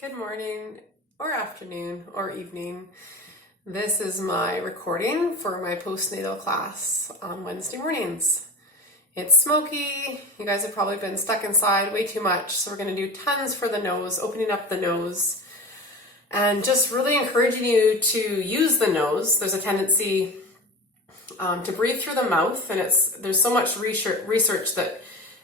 Good morning, or afternoon, or evening. This is my recording for my postnatal class on Wednesday mornings. It's smoky. You guys have probably been stuck inside way too much, so we're going to do tons for the nose, opening up the nose, and just really encouraging you to use the nose. There's a tendency to breathe through the mouth, and there's so much research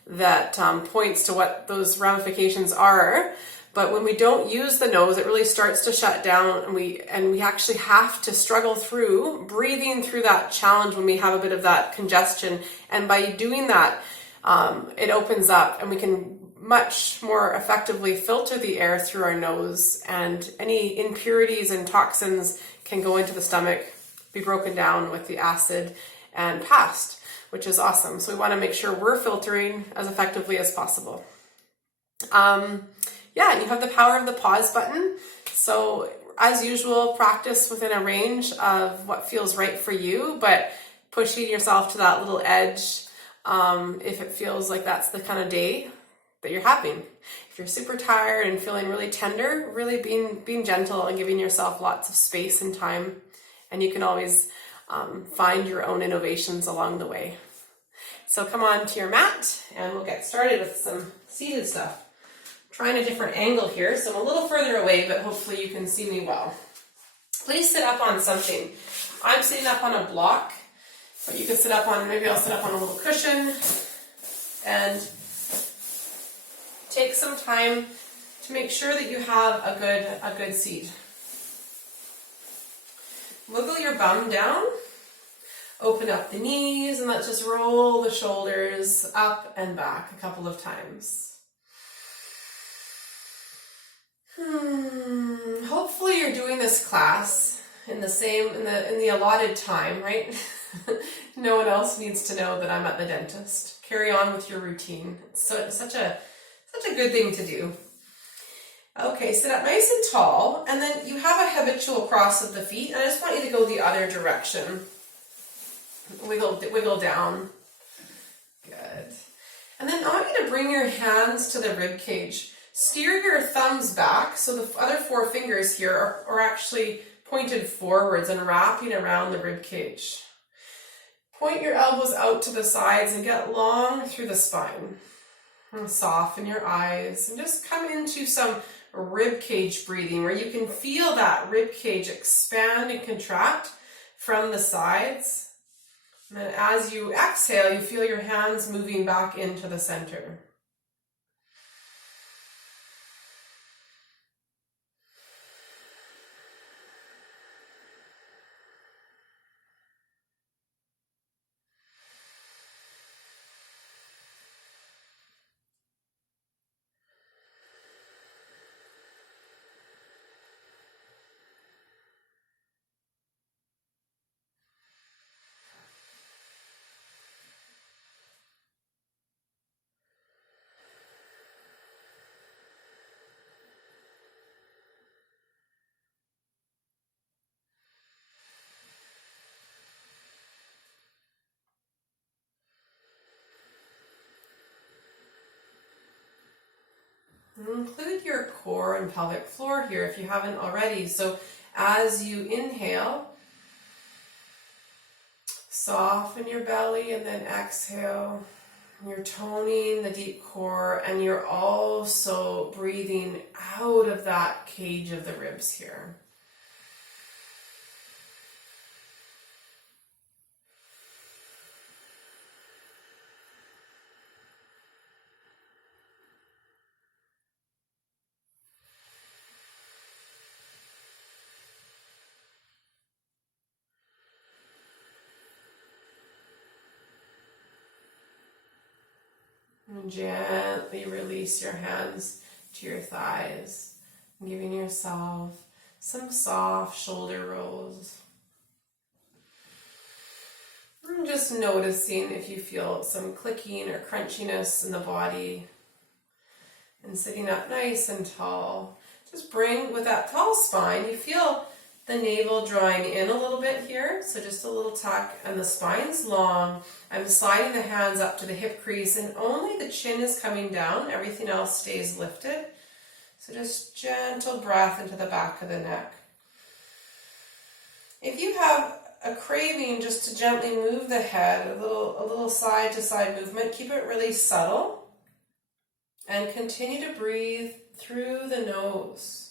that points to what those ramifications are. But when we don't use the nose, it really starts to shut down, and we actually have to struggle through breathing through that challenge when we have a bit of that congestion. And by doing that, it opens up, and we can much more effectively filter the air through our nose, and any impurities and toxins can go into the stomach, be broken down with the acid, and passed, which is awesome. So we want to make sure we're filtering as effectively as possible. And you have the power of the pause button. So as usual, practice within a range of what feels right for you, but pushing yourself to that little edge if it feels like that's the kind of day that you're having. If you're super tired and feeling really tender, really being gentle and giving yourself lots of space and time. And you can always find your own innovations along the way. So come on to your mat and we'll get started with some seated stuff. Trying a different angle here, so I'm a little further away, but hopefully you can see me well. Please sit up on something. I'm sitting up on a block, but you could sit up on, maybe I'll sit up on a little cushion, and take some time to make sure that you have a good seat. Wiggle your bum down, open up the knees, and let's just roll the shoulders up and back a couple of times. Hopefully you're doing this class in the allotted time, right? No one else needs to know that I'm at the dentist. Carry on with your routine. It's such a good thing to do. Okay, sit up nice and tall, and then you have a habitual cross of the feet, and I just want you to go the other direction. Wiggle down. Good. And then I want you to bring your hands to the rib cage. Steer your thumbs back so the other four fingers here are actually pointed forwards and wrapping around the rib cage. Point your elbows out to the sides and get long through the spine. And soften your eyes and just come into some rib cage breathing where you can feel that rib cage expand and contract from the sides. And then as you exhale, you feel your hands moving back into the center. Include your core and pelvic floor here if you haven't already. So as you inhale, soften your belly, and then exhale. You're toning the deep core, and you're also breathing out of that cage of the ribs here. And gently release your hands to your thighs, giving yourself some soft shoulder rolls. And just noticing if you feel some clicking or crunchiness in the body. And sitting up nice and tall. Just bring, with that tall spine, you feel the navel drawing in a little bit here, so just a little tuck, and the spine's long. I'm sliding the hands up to the hip crease, and only the chin is coming down. Everything else stays lifted. So just gentle breath into the back of the neck. If you have a craving just to gently move the head, a little side to side movement, keep it really subtle and continue to breathe through the nose.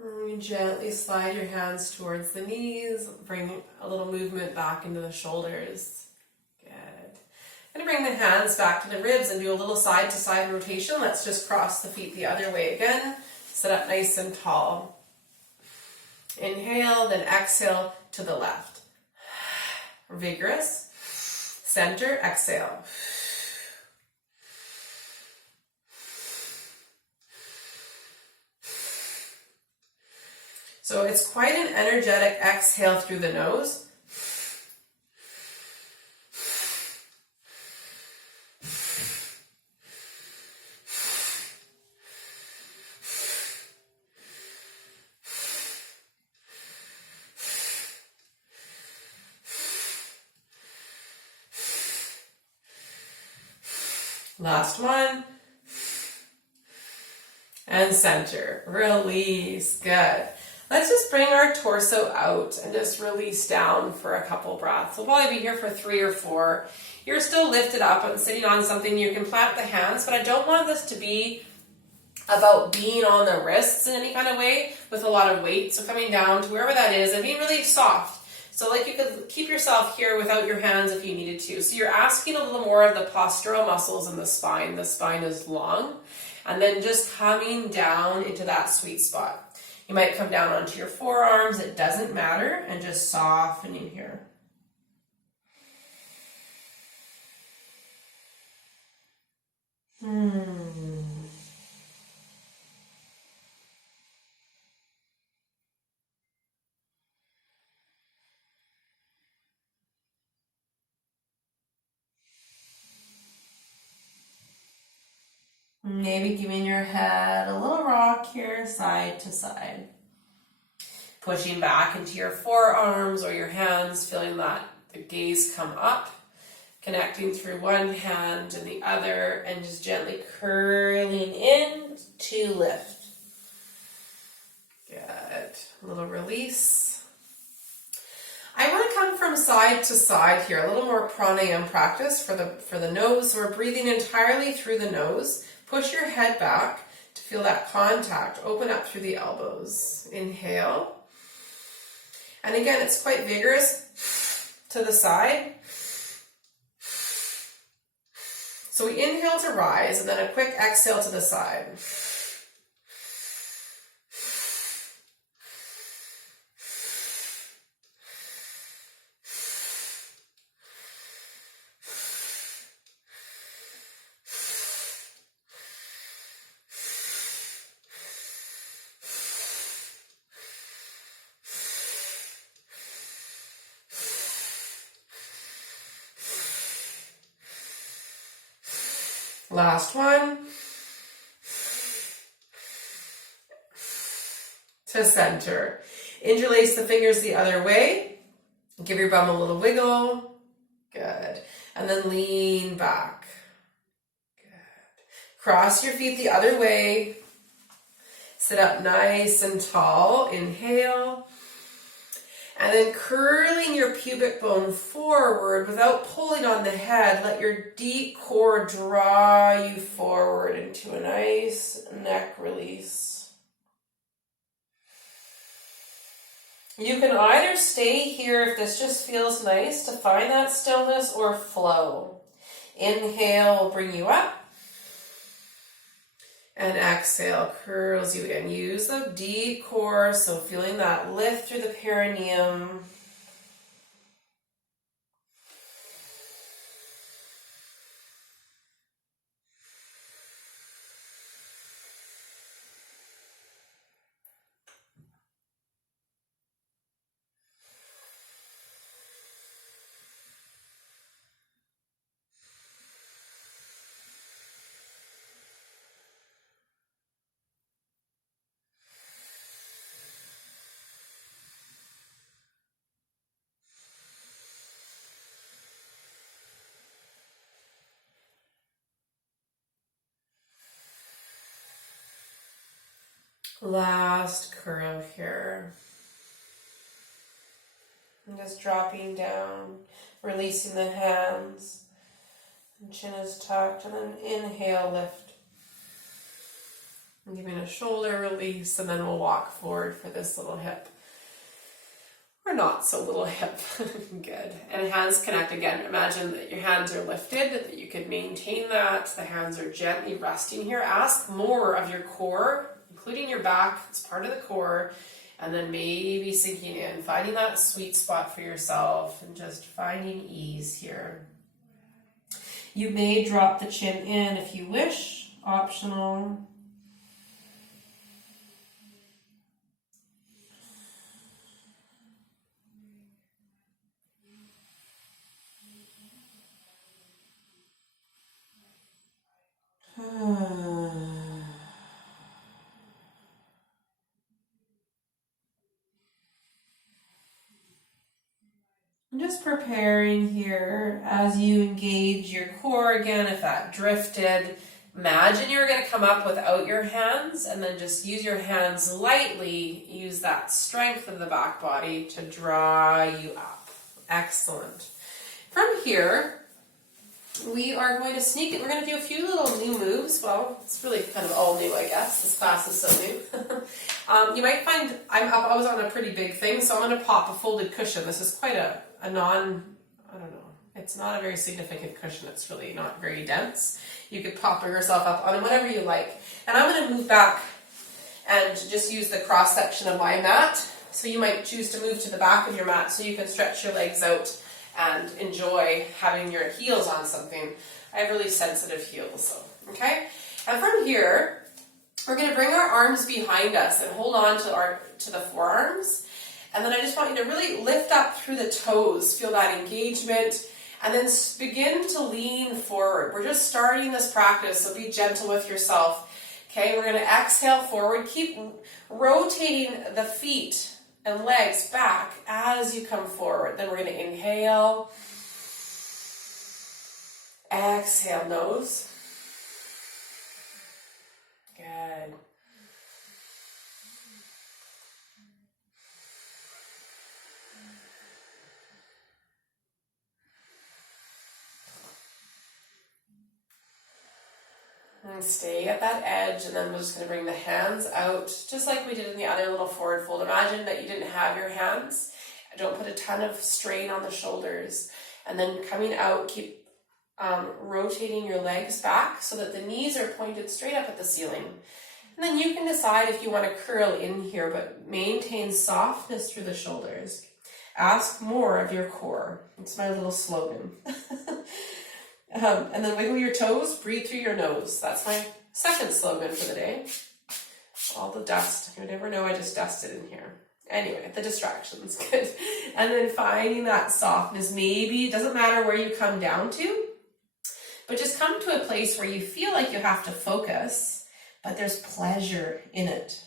You gently slide your hands towards the knees, bring a little movement back into the shoulders. Good. I'm going to bring the hands back to the ribs and do a little side to side rotation. Let's just cross the feet the other way again. Sit up nice and tall. Inhale, then exhale to the left. Vigorous. Center, exhale. So it's quite an energetic exhale through the nose. Last one. And center. Release. Good. Let's just bring our torso out and just release down for a couple breaths. We'll probably be here for 3 or 4. You're still lifted up and sitting on something. You can plant the hands, but I don't want this to be about being on the wrists in any kind of way with a lot of weight. So coming down to wherever that is and being really soft. So like you could keep yourself here without your hands if you needed to. So you're asking a little more of the postural muscles in the spine. The spine is long. And then just coming down into that sweet spot. You might come down onto your forearms, it doesn't matter, and just softening here. Maybe giving your head a little rock here, side to side. Pushing back into your forearms or your hands, feeling that the gaze come up. Connecting through one hand and the other, and just gently curling in to lift. Good. A little release. I want to come from side to side here, a little more pranayama practice for the nose. So we're breathing entirely through the nose. Push your head back to feel that contact. Open up through the elbows. Inhale. And again, it's quite vigorous to the side. So we inhale to rise, and then a quick exhale to the side. Last one. To center. Interlace the fingers the other way. Give your bum a little wiggle. Good. And then lean back. Good. Cross your feet the other way. Sit up nice and tall. Inhale. And then curling your pubic bone forward without pulling on the head. Let your deep core draw you forward into a nice neck release. You can either stay here if this just feels nice to find that stillness, or flow. Inhale will bring you up. And exhale curls you in. Use the deep core, so feeling that lift through the perineum. Last curl here. And just dropping down, releasing the hands. And chin is tucked, and then inhale, lift. And giving a shoulder release, and then we'll walk forward for this little hip. Or not so little hip. Good. And hands connect again. Imagine that your hands are lifted, that you could maintain that. The hands are gently resting here. Ask more of your core, including your back. It's part of the core. And then maybe sinking in, finding that sweet spot for yourself and just finding ease here. You may drop the chin in if you wish, optional. I'm just preparing here as you engage your core again. If that drifted, imagine you're going to come up without your hands, and then just use your hands lightly. Use that strength of the back body to draw you up. Excellent. From here, we are going to sneak it. We're going to do a few little new moves. Well, it's really kind of all new, I guess. This class is so new. You might find I was on a pretty big thing, so I'm going to pop a folded cushion. This is quite a I don't know. It's not a very significant cushion. It's really not very dense. You could pop yourself up on it, whatever you like. And I'm going to move back and just use the cross section of my mat. So you might choose to move to the back of your mat so you can stretch your legs out and enjoy having your heels on something. I have really sensitive heels, so, okay? And from here, we're going to bring our arms behind us and hold on to the forearms. And then I just want you to really lift up through the toes, feel that engagement, and then begin to lean forward. We're just starting this practice, so be gentle with yourself. Okay, we're going to exhale forward. Keep rotating the feet and legs back as you come forward. Then we're going to inhale, exhale, nose. Good. And stay at that edge, and then we're just going to bring the hands out, just like we did in the other little forward fold. Imagine that you didn't have your hands. Don't put a ton of strain on the shoulders. And then coming out, keep rotating your legs back so that the knees are pointed straight up at the ceiling. And then you can decide if you want to curl in here, but maintain softness through the shoulders. Ask more of your core. It's my little slogan. And then wiggle your toes, breathe through your nose. That's my second slogan for the day. All the dust. You never know, I just dusted in here. Anyway, the distractions, good. And then finding that softness. Maybe, it doesn't matter where you come down to, but just come to a place where you feel like you have to focus, but there's pleasure in it.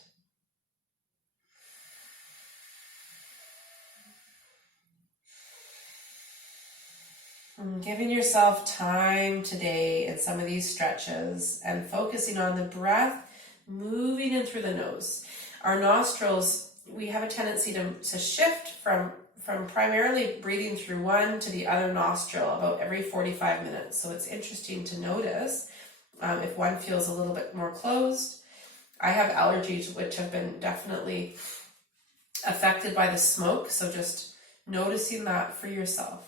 Giving yourself time today in some of these stretches and focusing on the breath, moving in through the nose. Our nostrils, we have a tendency to shift from primarily breathing through one to the other nostril about every 45 minutes. So it's interesting to notice if one feels a little bit more closed. I have allergies which have been definitely affected by the smoke, so just noticing that for yourself.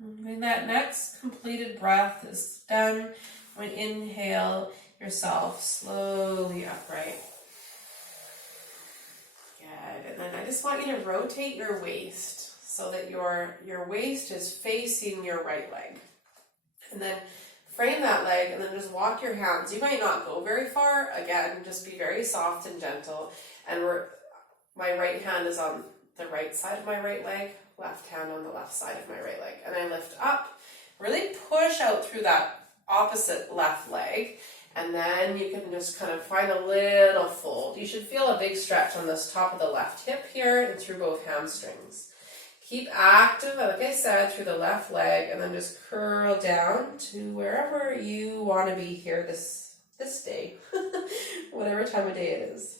When that next completed breath is done, when inhale yourself slowly upright. Good. And then I just want you to rotate your waist so that your waist is facing your right leg. And then frame that leg and then just walk your hands. You might not go very far. Again, just be very soft and gentle. And my right hand is on the right side of my right leg, left hand on the left side of my right leg. And I lift up, really push out through that opposite left leg. And then you can just kind of find a little fold. You should feel a big stretch on this top of the left hip here and through both hamstrings. Keep active, like I said, through the left leg, and then just curl down to wherever you want to be here this day, whatever time of day it is.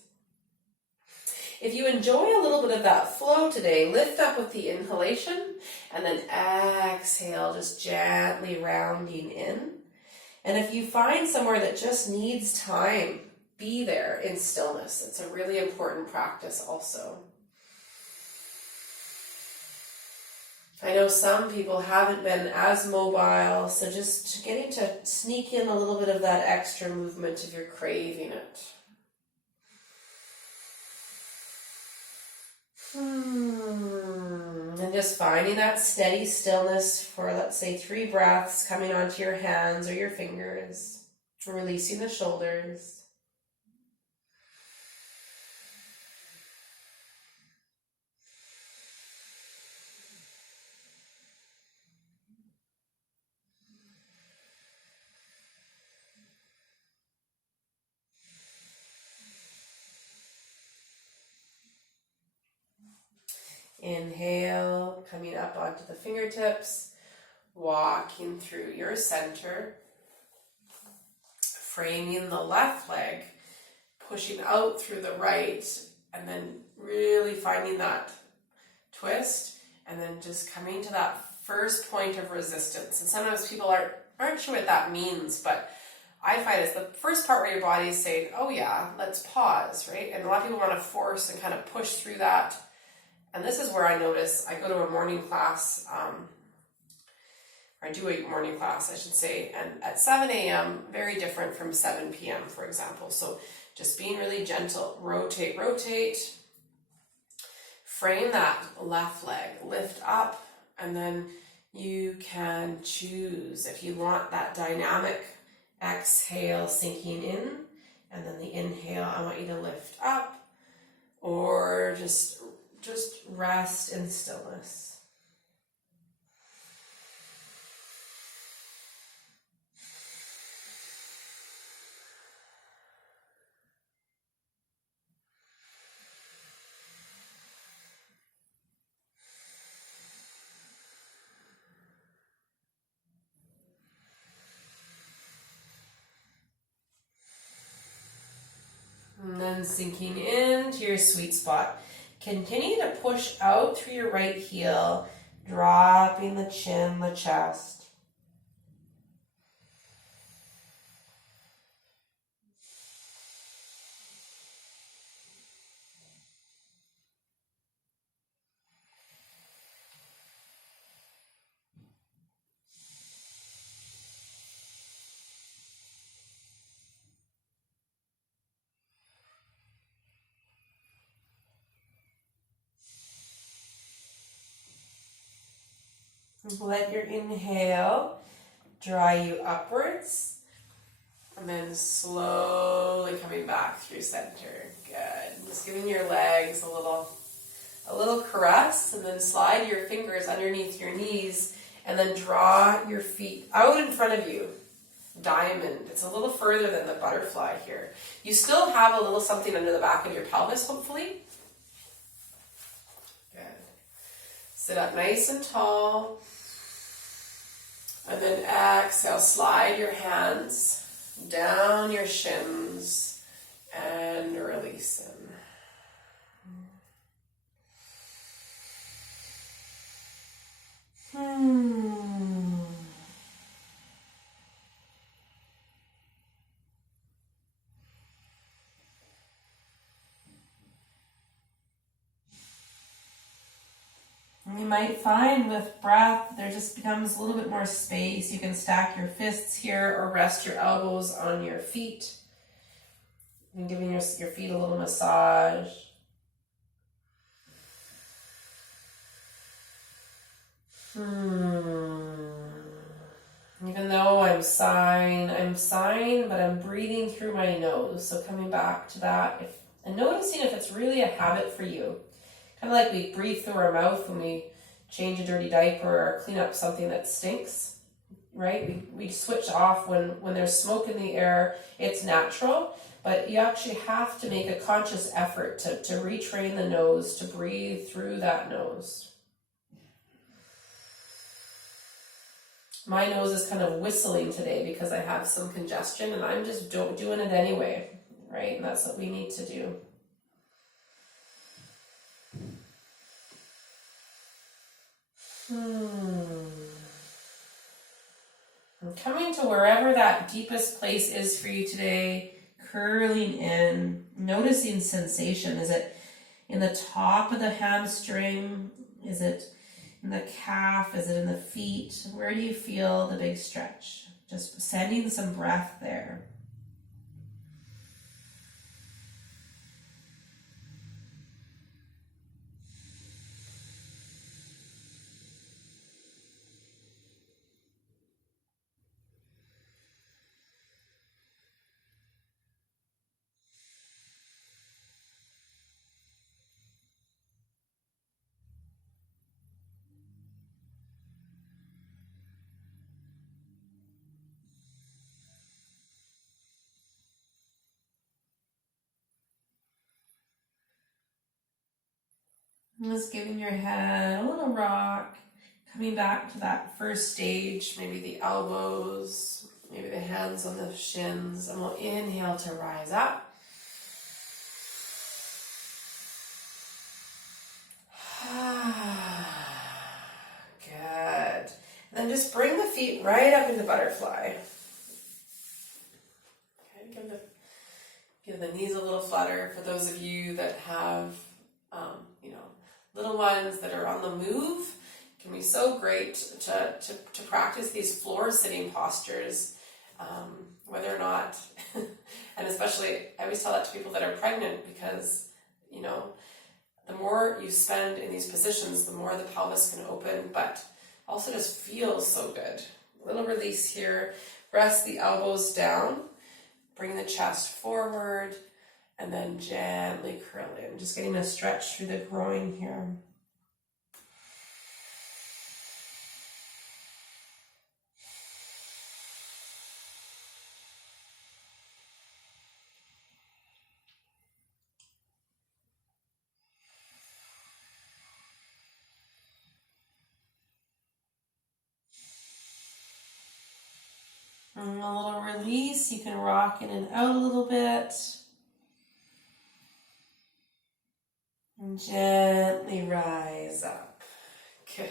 If you enjoy a little bit of that flow today, lift up with the inhalation, and then exhale, just gently rounding in. And if you find somewhere that just needs time, be there in stillness. It's a really important practice also. I know some people haven't been as mobile, so just getting to sneak in a little bit of that extra movement if you're craving it. And just finding that steady stillness for, let's say, 3 breaths, coming onto your hands or your fingers, releasing the shoulders. Inhale, coming up onto the fingertips, walking through your center, framing the left leg, pushing out through the right, and then really finding that twist, and then just coming to that first point of resistance. And sometimes people aren't sure what that means, but I find it's the first part where your body is saying, oh yeah, let's pause, right? And a lot of people want to force and kind of push through that. And this is where I notice, I go to a morning class, or I do a morning class, I should say, and at 7 a.m., very different from 7 p.m., for example. So just being really gentle, rotate, frame that left leg, lift up, and then you can choose if you want that dynamic exhale sinking in, and then the inhale, I want you to lift up, or just rest in stillness. And then sinking into your sweet spot. Continue to push out through your right heel, dropping the chin, the chest. Let your inhale draw you upwards, and then slowly coming back through center. Good. Just giving your legs a little caress, and then slide your fingers underneath your knees, and then draw your feet out in front of you. Diamond. It's a little further than the butterfly here. You still have a little something under the back of your pelvis, hopefully. Good. Sit up nice and tall. And then exhale, slide your hands down your shins and release them. You might find with breath, there just becomes a little bit more space. You can stack your fists here or rest your elbows on your feet. And giving your feet a little massage. Even though I'm sighing, but I'm breathing through my nose. So coming back to that and noticing if it's really a habit for you. Kind of like we breathe through our mouth when we change a dirty diaper or clean up something that stinks, right? We switch off when there's smoke in the air. It's natural, but you actually have to make a conscious effort to retrain the nose, to breathe through that nose. My nose is kind of whistling today because I have some congestion and I'm just doing it anyway, right? And that's what we need to do. And coming to wherever that deepest place is for you today, curling in, noticing sensation. Is it in the top of the hamstring? Is it in the calf? Is it in the feet? Where do you feel the big stretch? Just sending some breath there. And just giving your head a little rock, coming back to that first stage, maybe the elbows, maybe the hands on the shins, and we'll inhale to rise up. Good. And then just bring the feet right up into butterfly. Okay, give the knees a little flutter for those of you that have little ones that are on the move. It can be so great to practice these floor sitting postures, whether or not, and especially I always tell that to people that are pregnant because, the more you spend in these positions, the more the pelvis can open, but also just feels so good. A little release here, press the elbows down, bring the chest forward, and then gently curl in. Just getting a stretch through the groin here. And a little release. You can rock in and out a little bit. And gently rise up. Good.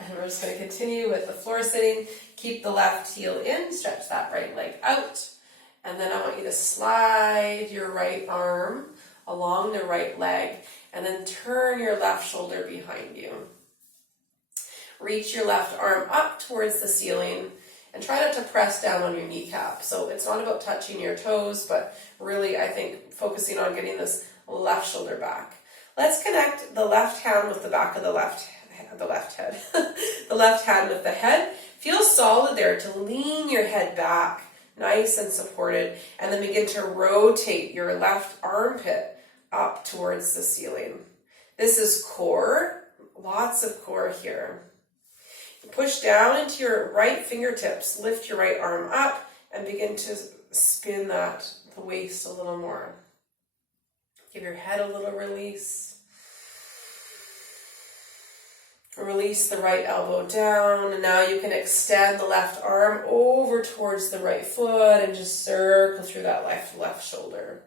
And we're just going to continue with the floor sitting. Keep the left heel in. Stretch that right leg out. And then I want you to slide your right arm along the right leg. And then turn your left shoulder behind you. Reach your left arm up towards the ceiling. And try not to press down on your kneecap. So it's not about touching your toes, but really, I think, focusing on getting this left shoulder back. Let's connect the left hand with the back of the left head. The left hand with the head. Feel solid there to lean your head back, nice and supported, and then begin to rotate your left armpit up towards the ceiling. This is core, lots of core here. Push down into your right fingertips, lift your right arm up, and begin to spin the waist a little more. Give your head a little release. Release the right elbow down, and now you can extend the left arm over towards the right foot and just circle through that left shoulder.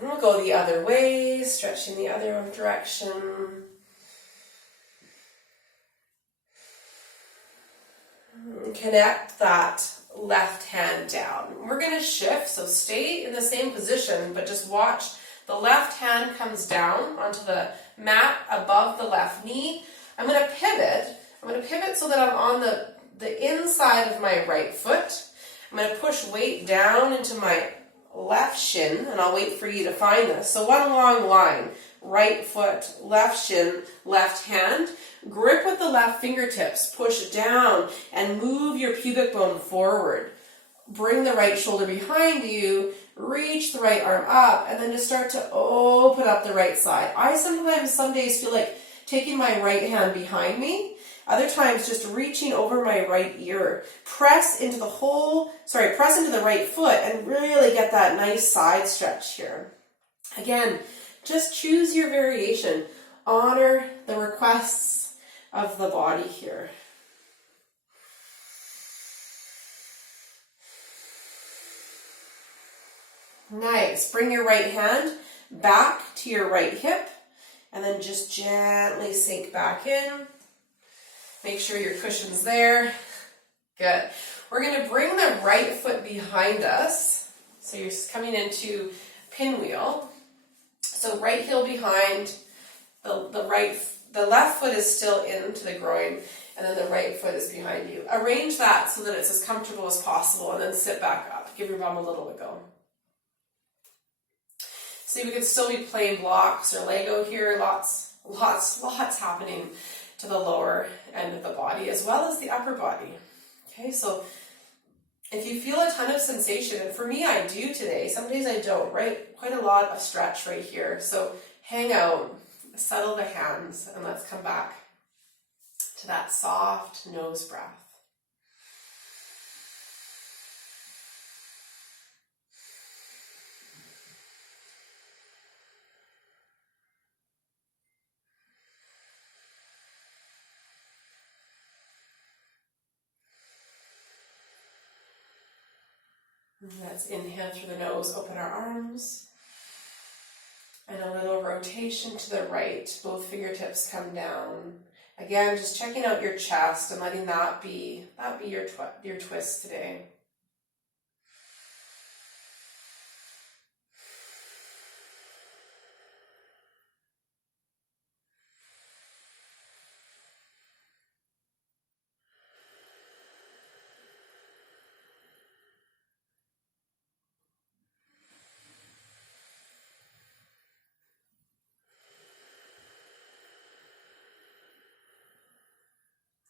We'll go the other way, stretching the other direction. Connect that left hand down. We're going to shift, so stay in the same position, but just watch the left hand comes down onto the mat above the left knee. I'm going to pivot. I'm going to pivot so that I'm on the inside of my right foot. I'm going to push weight down into my left shin, and I'll wait for you to find this. So one long line, right foot, left shin, left hand. Grip with the left fingertips, push down and move your pubic bone forward. Bring the right shoulder behind you, reach the right arm up, and then just start to open up the right side. I sometimes, some days feel like taking my right hand behind me. Other times just reaching over my right ear. Press into the right foot and really get that nice side stretch here. Again, just choose your variation. Honor the requests of the body here. Nice. Bring your right hand back to your right hip and then just gently sink back in. Make sure your cushion's there. Good. We're going to bring the right foot behind us. So you're coming into pinwheel. So right heel behind, the left foot is still into the groin, and then the right foot is behind you. Arrange that so that it's as comfortable as possible, and then sit back up. Give your bum a little wiggle. See, we could still be playing blocks or Lego here. Lots happening to the lower end of the body as well as the upper body. Okay, so if you feel a ton of sensation, and for me I do today, some days I don't, right? Quite a lot of stretch right here. So hang out, settle the hands, and let's come back to that soft nose breath. Let's inhale through the nose, open our arms. And a little rotation to the right. Both fingertips come down. Again, just checking out your chest and letting that be your twist today.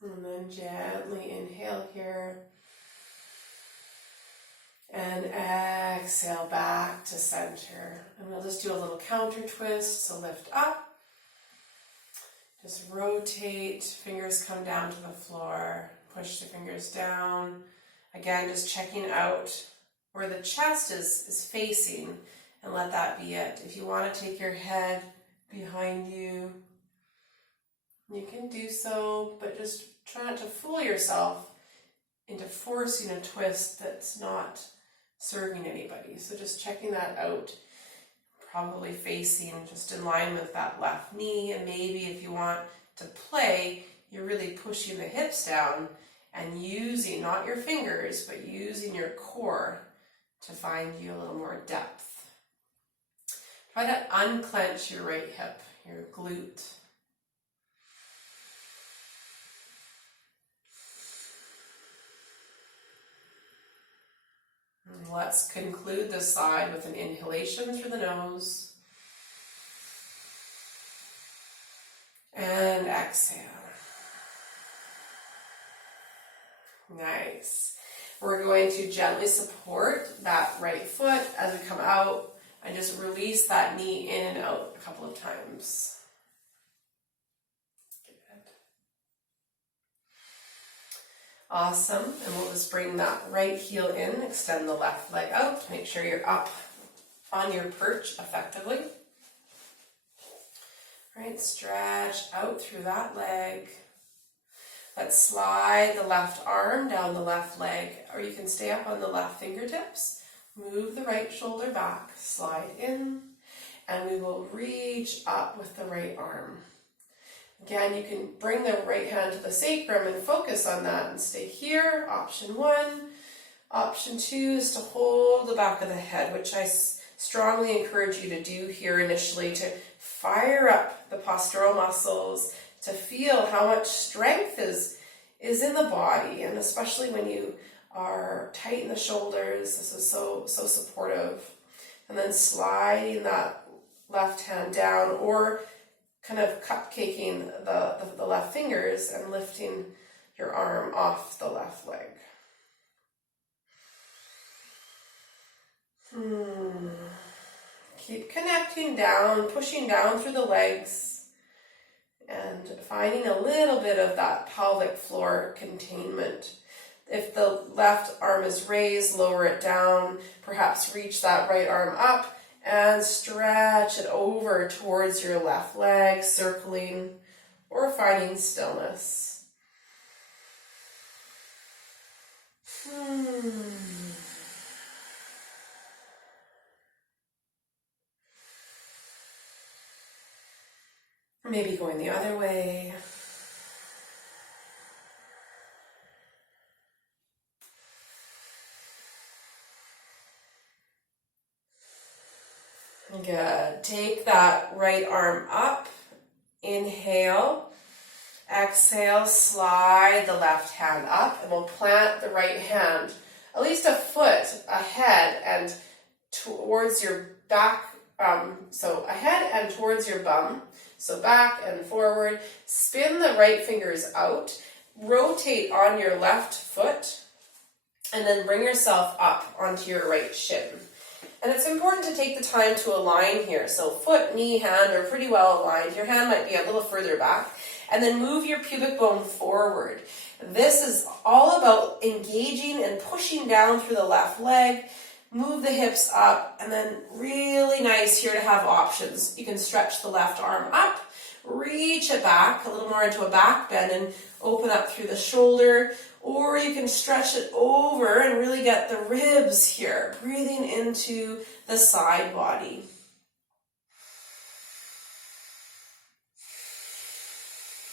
And then gently inhale here. And exhale back to center. And we'll just do a little counter twist. So lift up. Just rotate. Fingers come down to the floor. Push the fingers down. Again, just checking out where the chest is facing. And let that be it. If you want to take your head behind you, you can do so, but just try not to fool yourself into forcing a twist that's not serving anybody. So just checking that out, probably facing just in line with that left knee, and maybe if you want to play, you're really pushing the hips down and using, not your fingers, but using your core to find you a little more depth. Try to unclench your right hip, your glute. Let's conclude this side with an inhalation through the nose. And exhale. Nice. We're going to gently support that right foot as we come out and just release that knee in and out a couple of times. Awesome, and we'll just bring that right heel in, extend the left leg out, make sure you're up on your perch effectively. Right, stretch out through that leg. Let's slide the left arm down the left leg, or you can stay up on the left fingertips. Move the right shoulder back, slide in, and we will reach up with the right arm. Again, you can bring the right hand to the sacrum and focus on that and stay here. Option 1. Option 2 is to hold the back of the head, which I strongly encourage you to do here initially to fire up the postural muscles, to feel how much strength is in the body, and especially when you are tight in the shoulders, this is so supportive. And then sliding that left hand down, or kind of cupcaking the left fingers and lifting your arm off the left leg. Keep connecting down, pushing down through the legs, and finding a little bit of that pelvic floor containment. If the left arm is raised, lower it down, perhaps reach that right arm up and stretch it over towards your left leg, circling or finding stillness. Maybe going the other way. Good. Take that right arm up. Inhale. Exhale, slide the left hand up, and we'll plant the right hand at least a foot ahead and towards your back. So ahead and towards your bum. So back and forward. Spin the right fingers out. Rotate on your left foot. And then bring yourself up onto your right shin. And it's important to take the time to align here. So foot, knee, hand are pretty well aligned. Your hand might be a little further back. And then move your pubic bone forward. This is all about engaging and pushing down through the left leg. Move the hips up, and then really nice here to have options. You can stretch the left arm up, reach it back a little more into a back bend and open up through the shoulder, or you can stretch it over and really get the ribs here, breathing into the side body.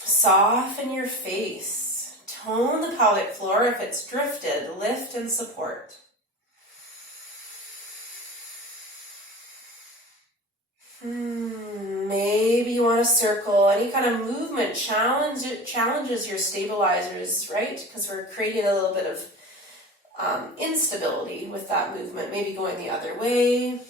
Soften your face. Tone the pelvic floor. If it's drifted, lift and support. Maybe you want to circle. Any kind of movement challenges your stabilizers, right? Because we're creating a little bit of instability with that movement. Maybe going the other way.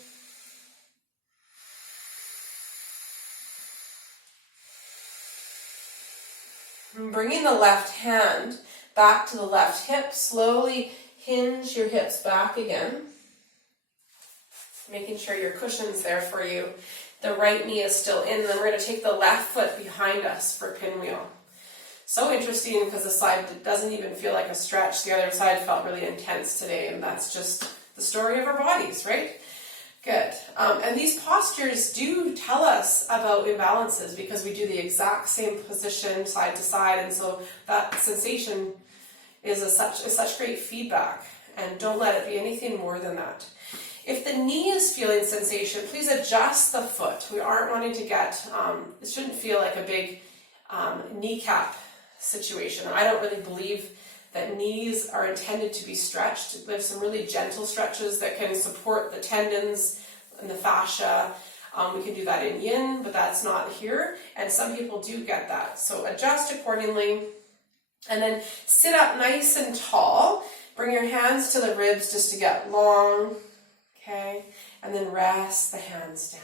Bringing the left hand back to the left hip. Slowly hinge your hips back again. Making sure your cushion's there for you. The right knee is still in. Then we're going to take the left foot behind us for pinwheel. So interesting because the side doesn't even feel like a stretch. The other side felt really intense today, and that's just the story of our bodies, right? Good. And these postures do tell us about imbalances because we do the exact same position side to side, and so that sensation is such great feedback. And don't let it be anything more than that. If the knee is feeling sensation, please adjust the foot. We aren't wanting to get, it shouldn't feel like a big kneecap situation. I don't really believe that knees are intended to be stretched. There's some really gentle stretches that can support the tendons and the fascia. We can do that in yin, but that's not here. And some people do get that. So adjust accordingly. And then sit up nice and tall. Bring your hands to the ribs just to get long. Okay, and then rest the hands down.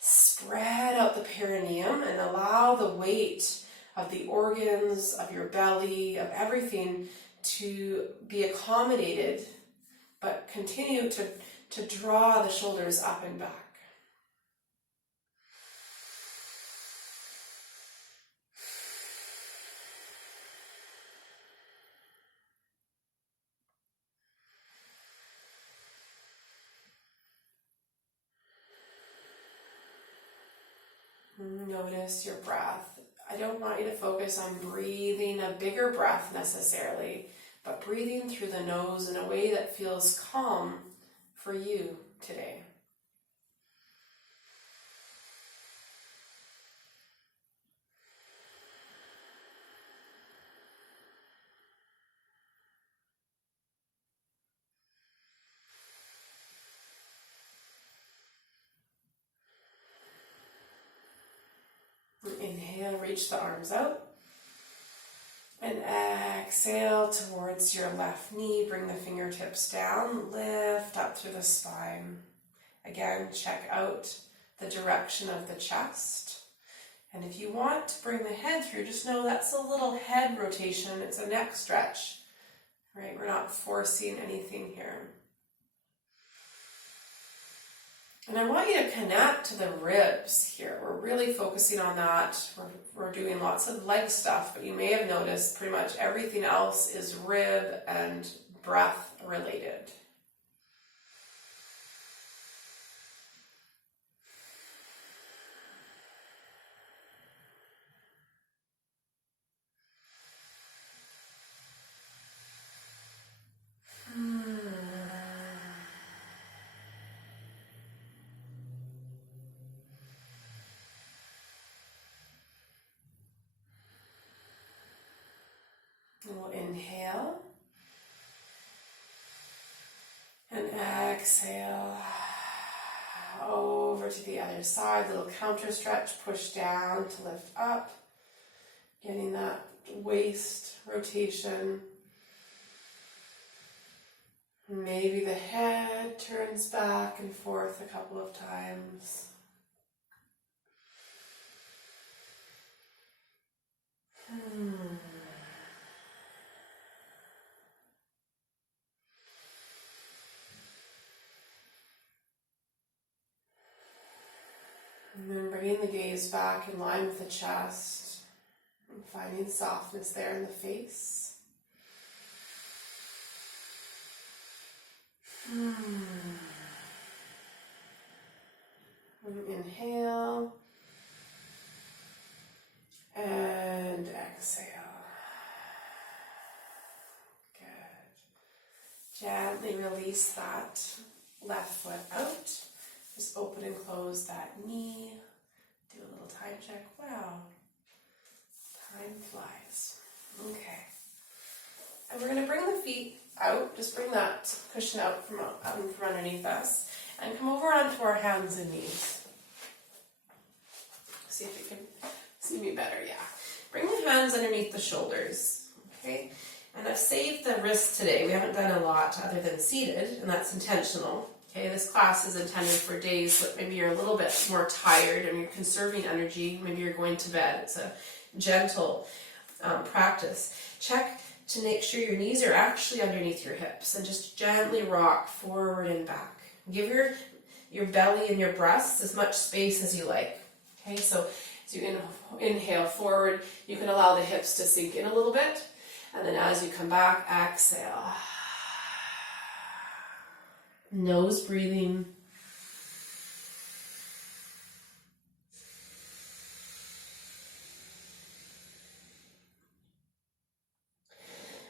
Spread out the perineum and allow the weight of the organs, of your belly, of everything to be accommodated, but continue to draw the shoulders up and back. Notice your breath. I don't want you to focus on breathing a bigger breath necessarily, but breathing through the nose in a way that feels calm for you today. Inhale, reach the arms out. And exhale towards your left knee. Bring the fingertips down. Lift up through the spine. Again, check out the direction of the chest. And if you want to bring the head through, just know that's a little head rotation. It's a neck stretch. Right? We're not forcing anything here. And I want you to connect to the ribs here. We're really focusing on that. We're doing lots of leg stuff, but you may have noticed pretty much everything else is rib and breath related. And we'll inhale and exhale over to the other side. Little counter stretch, push down to lift up, getting that waist rotation. Maybe the head turns back and forth a couple of times. And then bringing the gaze back in line with the chest and finding softness there in the face. Inhale and exhale. Good. Gently release that left foot out. Just open and close that knee. Do a little time check. Wow. Time flies. Okay. And we're going to bring the feet out. Just bring that cushion out from underneath us. And come over onto our hands and knees. See if you can see me better. Yeah. Bring the hands underneath the shoulders. Okay. And I've saved the wrists today. We haven't done a lot other than seated, and that's intentional. Okay, this class is intended for days that maybe you're a little bit more tired and you're conserving energy. Maybe you're going to bed. It's a gentle practice. Check to make sure your knees are actually underneath your hips and just gently rock forward and back. Give your belly and your breasts as much space as you like. Okay, so as you inhale forward, you can allow the hips to sink in a little bit. And then as you come back, exhale. Nose breathing.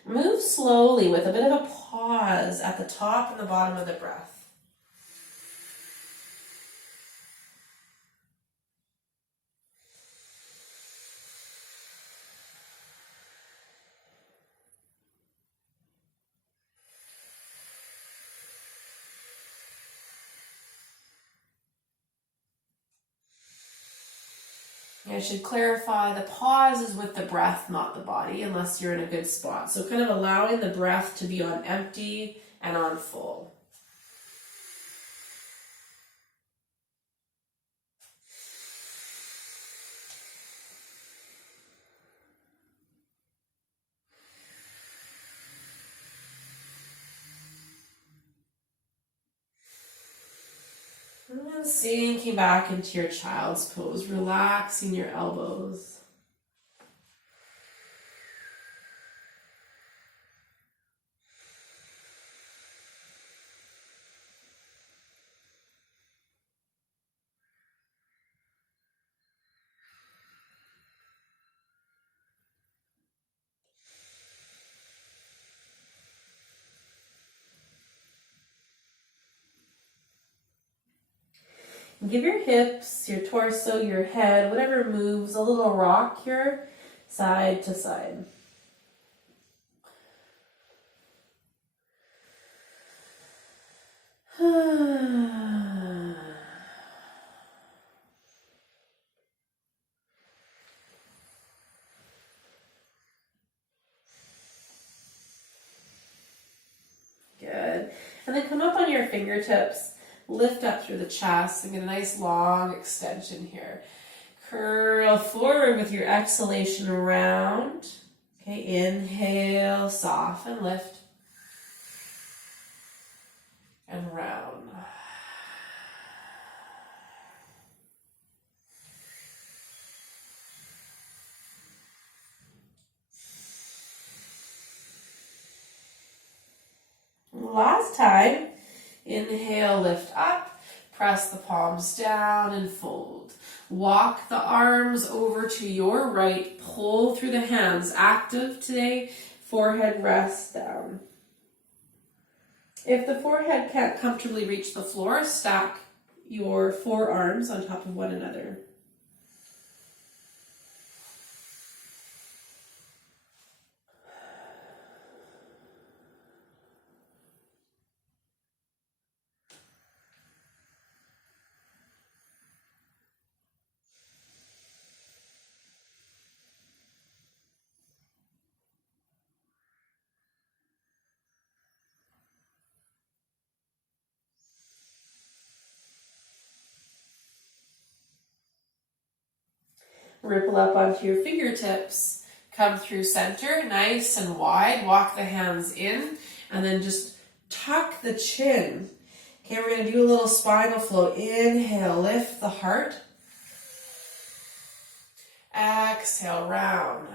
Move slowly with a bit of a pause at the top and the bottom of the breath. I should clarify, the pause is with the breath, not the body, unless you're in a good spot. So kind of allowing the breath to be on empty and on full. And then sinking back into your child's pose, relaxing your elbows. Give your hips, your torso, your head, whatever moves, a little rock here, side to side. your fingertips, lift up through the chest and get a nice long extension here. Curl forward with your exhalation around. Okay, inhale, soften, lift, and round. Last time, inhale, lift up, press the palms down and fold. Walk the arms over to your right, pull through the hands. Active today, forehead rests down. If the forehead can't comfortably reach the floor, stack your forearms on top of one another. Ripple up onto your fingertips. Come through center, nice and wide. Walk the hands in and then just tuck the chin. Okay, we're going to do a little spinal flow. Inhale, lift the heart. Exhale, round.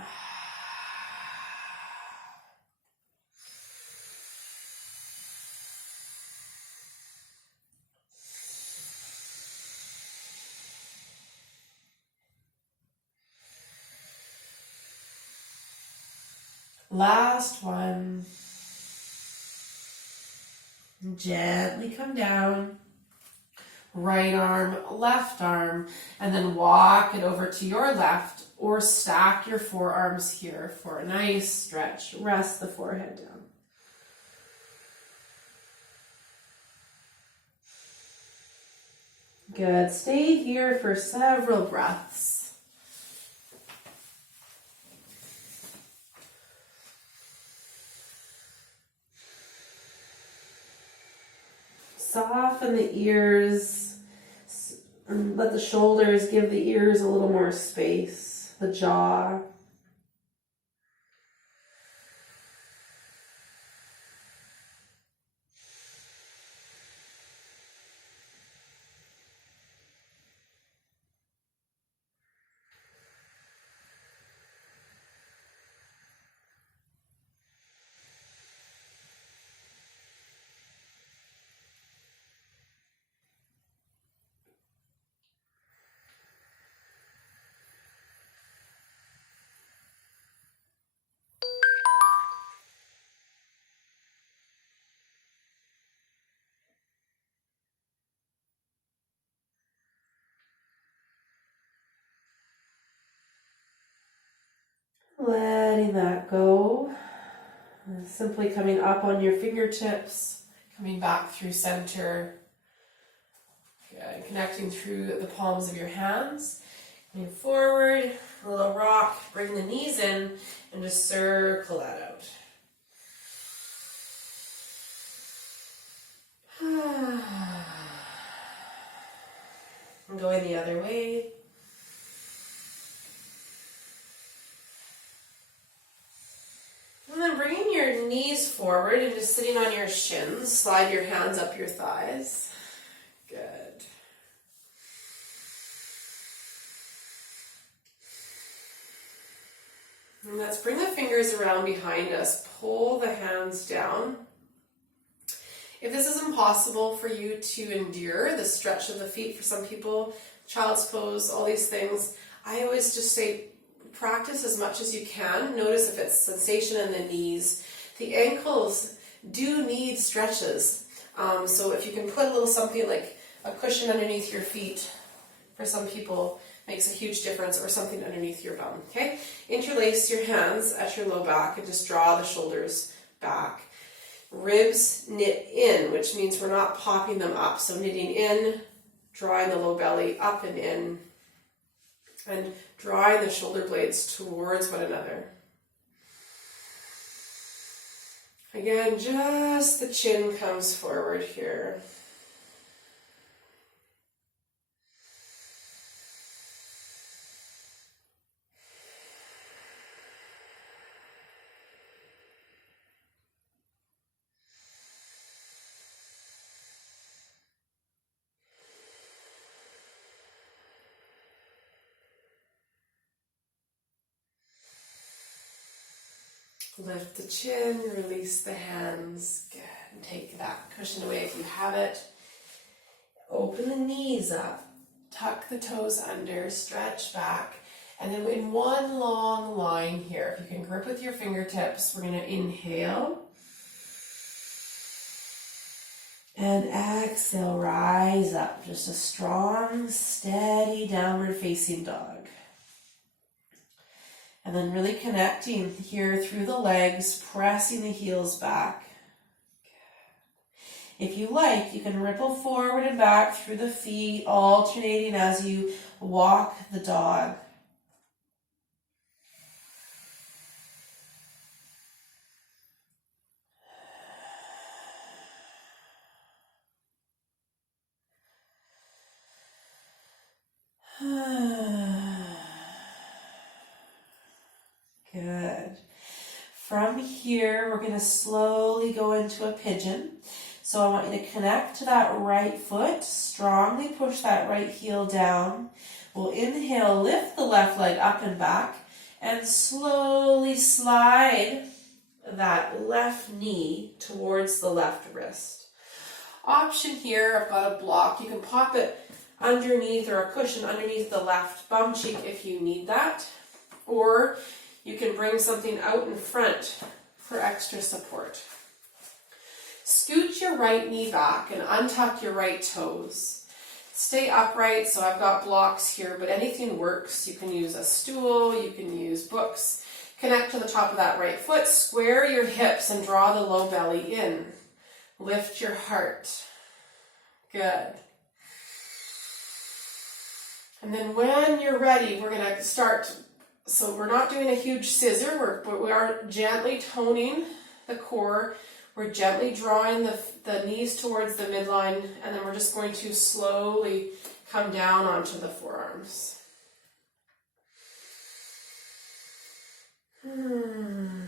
Last one. Gently come down. Right arm, left arm, and then walk it over to your left or stack your forearms here for a nice stretch. Rest the forehead down. Good. Stay here for several breaths. Soften the ears, and let the shoulders give the ears a little more space, the jaw. Letting that go. And simply coming up on your fingertips, coming back through center. Good. Connecting through the palms of your hands. Coming forward, a little rock, bring the knees in, and just circle that out. And going the other way. And then bringing your knees forward and just sitting on your shins. Slide your hands up your thighs. Good. And let's bring the fingers around behind us. Pull the hands down. If this is impossible for you to endure, the stretch of the feet for some people, child's pose, all these things, I always just say practice as much as you can. Notice if it's sensation in the knees. The ankles do need stretches. So if you can put a little something like a cushion underneath your feet, for some people, makes a huge difference, or something underneath your bum, okay? Interlace your hands at your low back and just draw the shoulders back. Ribs knit in, which means we're not popping them up. So knitting in, drawing the low belly up and in, and drawing the shoulder blades towards one another. Again, just the chin comes forward here. Lift the chin, release the hands. Good. And take that cushion away if you have it. Open the knees up. Tuck the toes under. Stretch back. And then in one long line here, if you can grip with your fingertips, we're going to inhale. And exhale, rise up. Just a strong, steady downward facing dog. And then really connecting here through the legs, pressing the heels back. If you like, you can ripple forward and back through the feet, alternating as you walk the dog. Good. From here, we're going to slowly go into a pigeon. So I want you to connect to that right foot, strongly push that right heel down. We'll inhale, lift the left leg up and back, and slowly slide that left knee towards the left wrist. Option here, I've got a block. You can pop it underneath or a cushion underneath the left bum cheek if you need that. Or you can bring something out in front for extra support. Scoot your right knee back and untuck your right toes. Stay upright, so I've got blocks here, but anything works. You can use a stool, you can use books. Connect to the top of that right foot, square your hips and draw the low belly in. Lift your heart. Good. And then when you're ready, we're going to start. So we're not doing a huge scissor work, but we are gently toning the core. We're gently drawing the knees towards the midline, and then we're just going to slowly come down onto the forearms. You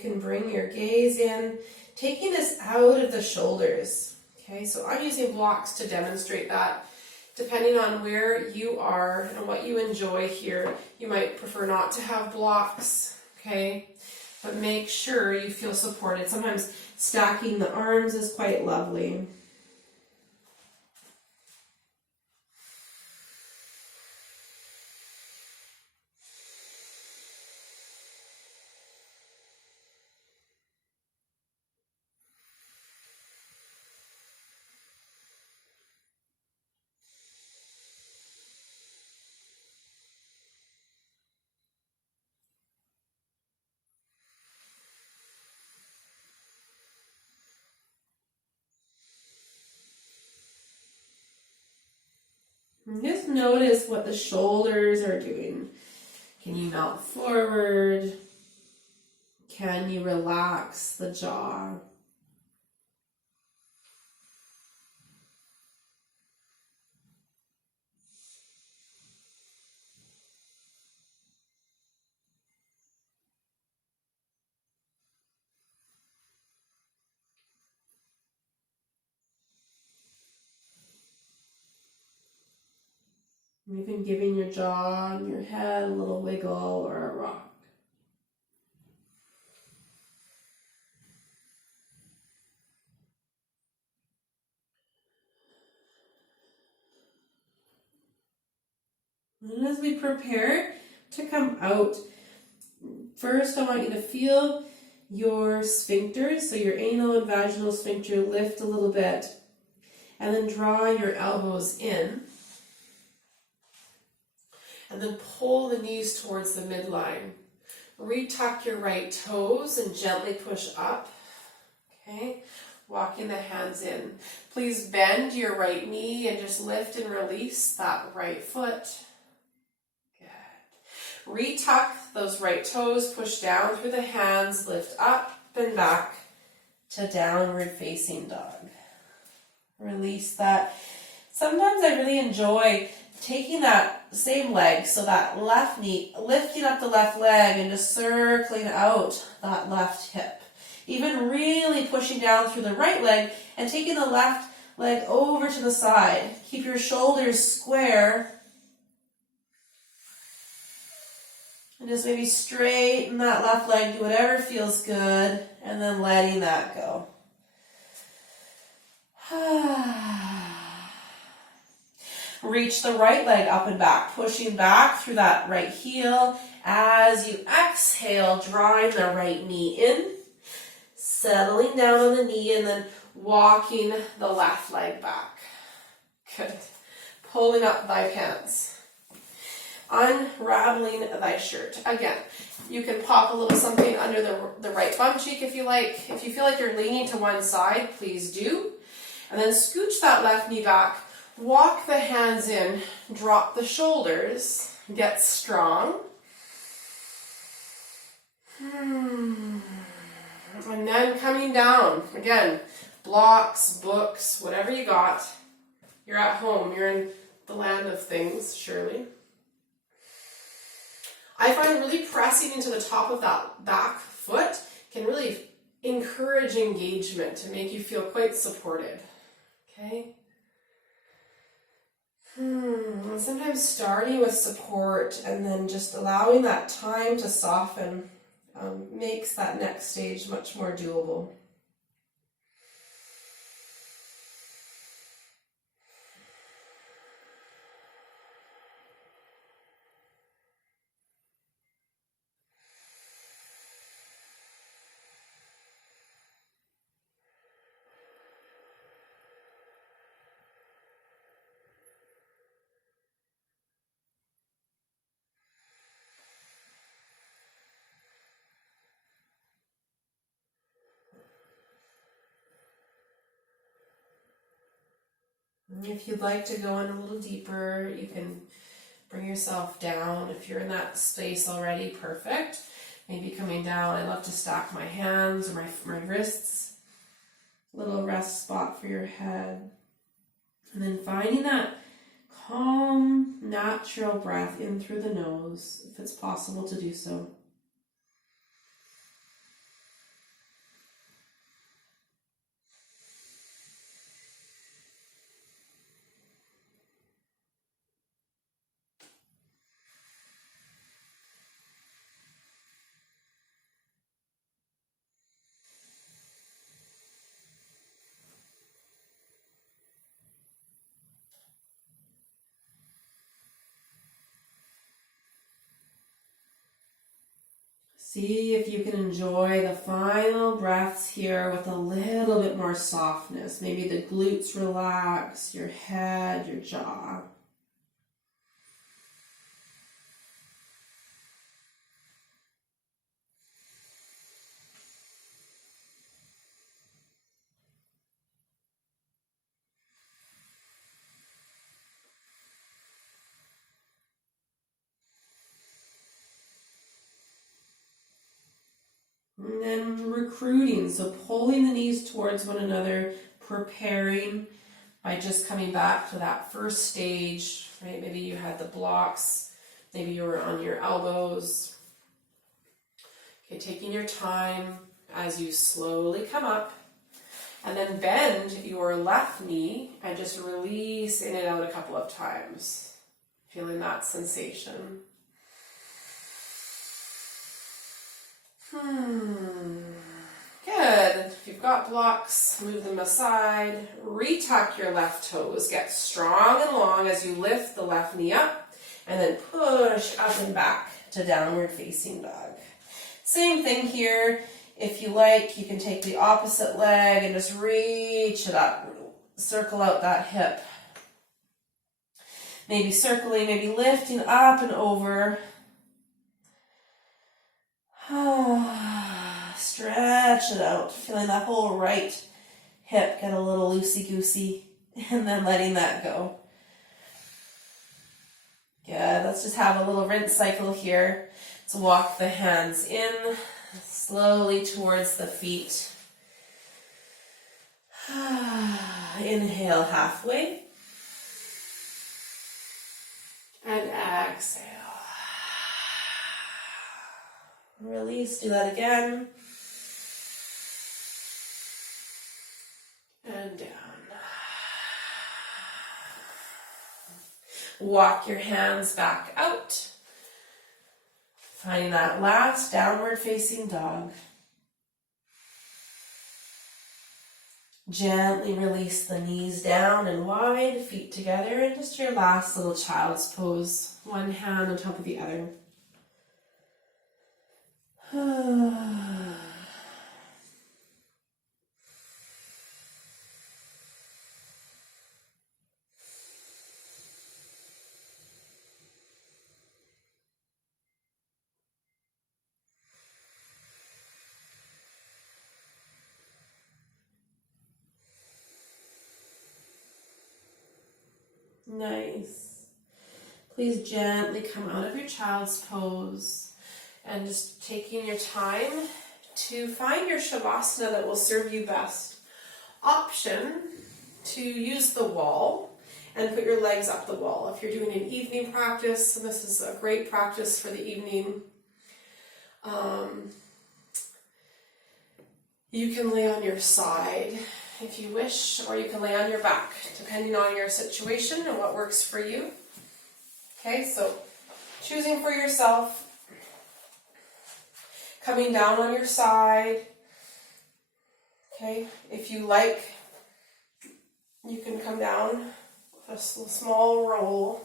can bring your gaze in, taking this out of the shoulders. Okay, so I'm using blocks to demonstrate that. Depending on where you are and what you enjoy here, you might prefer not to have blocks, okay? But make sure you feel supported. Sometimes stacking the arms is quite lovely. And just notice what the shoulders are doing. Can you melt forward? Can you relax the jaw? Even giving your jaw and your head a little wiggle or a rock. And as we prepare to come out, first I want you to feel your sphincters, so your anal and vaginal sphincter lift a little bit, and then draw your elbows in. And then pull the knees towards the midline. Retuck your right toes and gently push up. Okay, walking the hands in. Please bend your right knee and just lift and release that right foot. Good. Retuck those right toes, push down through the hands, lift up and back to downward facing dog. Release that. Sometimes I really enjoy taking that same leg, so that left knee, lifting up the left leg and just circling out that left hip. Even really pushing down through the right leg and taking the left leg over to the side. Keep your shoulders square. And just maybe straighten that left leg, do whatever feels good, and then letting that go. Reach the right leg up and back, pushing back through that right heel. As you exhale, drawing the right knee in, settling down on the knee, and then walking the left leg back. Good. Pulling up thy pants. Unraveling thy shirt. Again, you can pop a little something under the right bum cheek if you like. If you feel like you're leaning to one side, please do. And then scooch that left knee back. Walk the hands in, drop the shoulders, get strong. And then coming down. Again, blocks, books, whatever you got. You're at home, you're in the land of things, surely. I find really pressing into the top of that back foot can really encourage engagement to make you feel quite supported. Okay? Sometimes starting with support and then just allowing that time to soften makes that next stage much more doable. If you'd like to go in a little deeper, you can bring yourself down. If you're in that space already, perfect. Maybe coming down, I love to stack my hands or my wrists. Little rest spot for your head. And then finding that calm, natural breath in through the nose, if it's possible to do so. See if you can enjoy the final breaths here with a little bit more softness. Maybe the glutes relax, your head, your jaw. And then recruiting, so pulling the knees towards one another, preparing by just coming back to that first stage, right? Maybe you had the blocks, maybe you were on your elbows. Okay, taking your time as you slowly come up, and then bend your left knee and just release in and out a couple of times, feeling that sensation. Good. If you've got blocks, move them aside. Retuck your left toes. Get strong and long as you lift the left knee up and then push up and back to downward facing dog. Same thing here. If you like, you can take the opposite leg and just reach it up. Circle out that hip. Maybe circling, maybe lifting up and over. Stretch it out, feeling that whole right hip get a little loosey-goosey, and then letting that go. Good, let's just have a little rinse cycle here. So walk the hands in slowly towards the feet. Inhale halfway. And exhale. Release, do that again. And down. Walk your hands back out. Finding that last downward facing dog. Gently release the knees down and wide, feet together, and just your last little child's pose. One hand on top of the other. Nice. Please gently come out of your child's pose and just taking your time to find your shavasana that will serve you best. Option to use the wall and put your legs up the wall. If you're doing an evening practice, and this is a great practice for the evening, you can lay on your side if you wish, or you can lay on your back, depending on your situation and what works for you. Okay, so choosing for yourself, coming down on your side. Okay, if you like, you can come down with a small roll.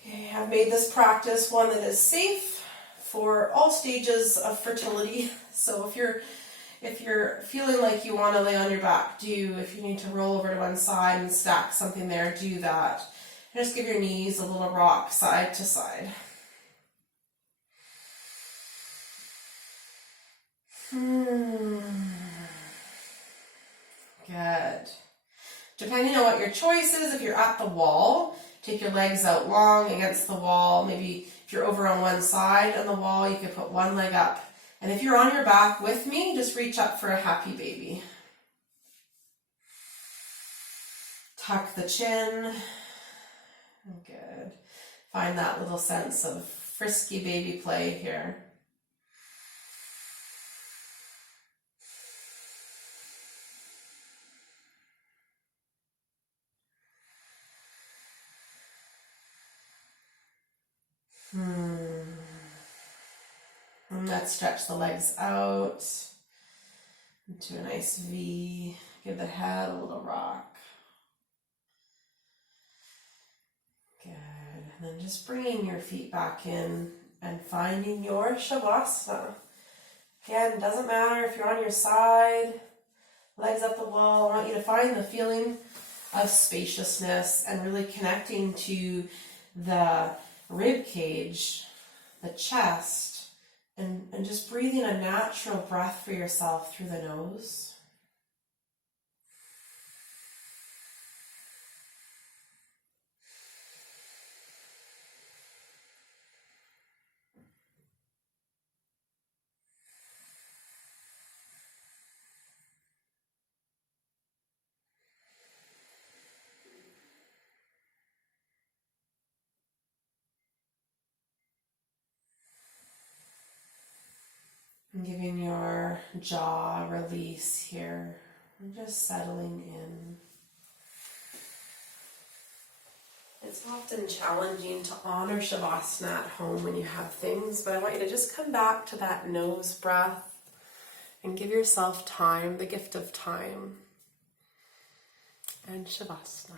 Okay, I've made this practice one that is safe for all stages of fertility. So if you're feeling like you want to lay on your back, if you need to roll over to one side and stack something there, do that. And just give your knees a little rock side to side. Good. Depending on what your choice is, if you're at the wall, take your legs out long against the wall. Maybe if you're over on one side on the wall, you could put one leg up. And if you're on your back with me, just reach up for a happy baby. Tuck the chin. Good. Find that little sense of frisky baby play here. And let's stretch the legs out into a nice V. Give the head a little rock. Good. And then just bringing your feet back in and finding your shavasana. Again, doesn't matter if you're on your side, legs up the wall. I want you to find the feeling of spaciousness and really connecting to the rib cage, the chest, and just breathing a natural breath for yourself through the nose. And giving your jaw release here. And just settling in. It's often challenging to honor shavasana at home when you have things, but I want you to just come back to that nose breath and give yourself time, the gift of time, and shavasana.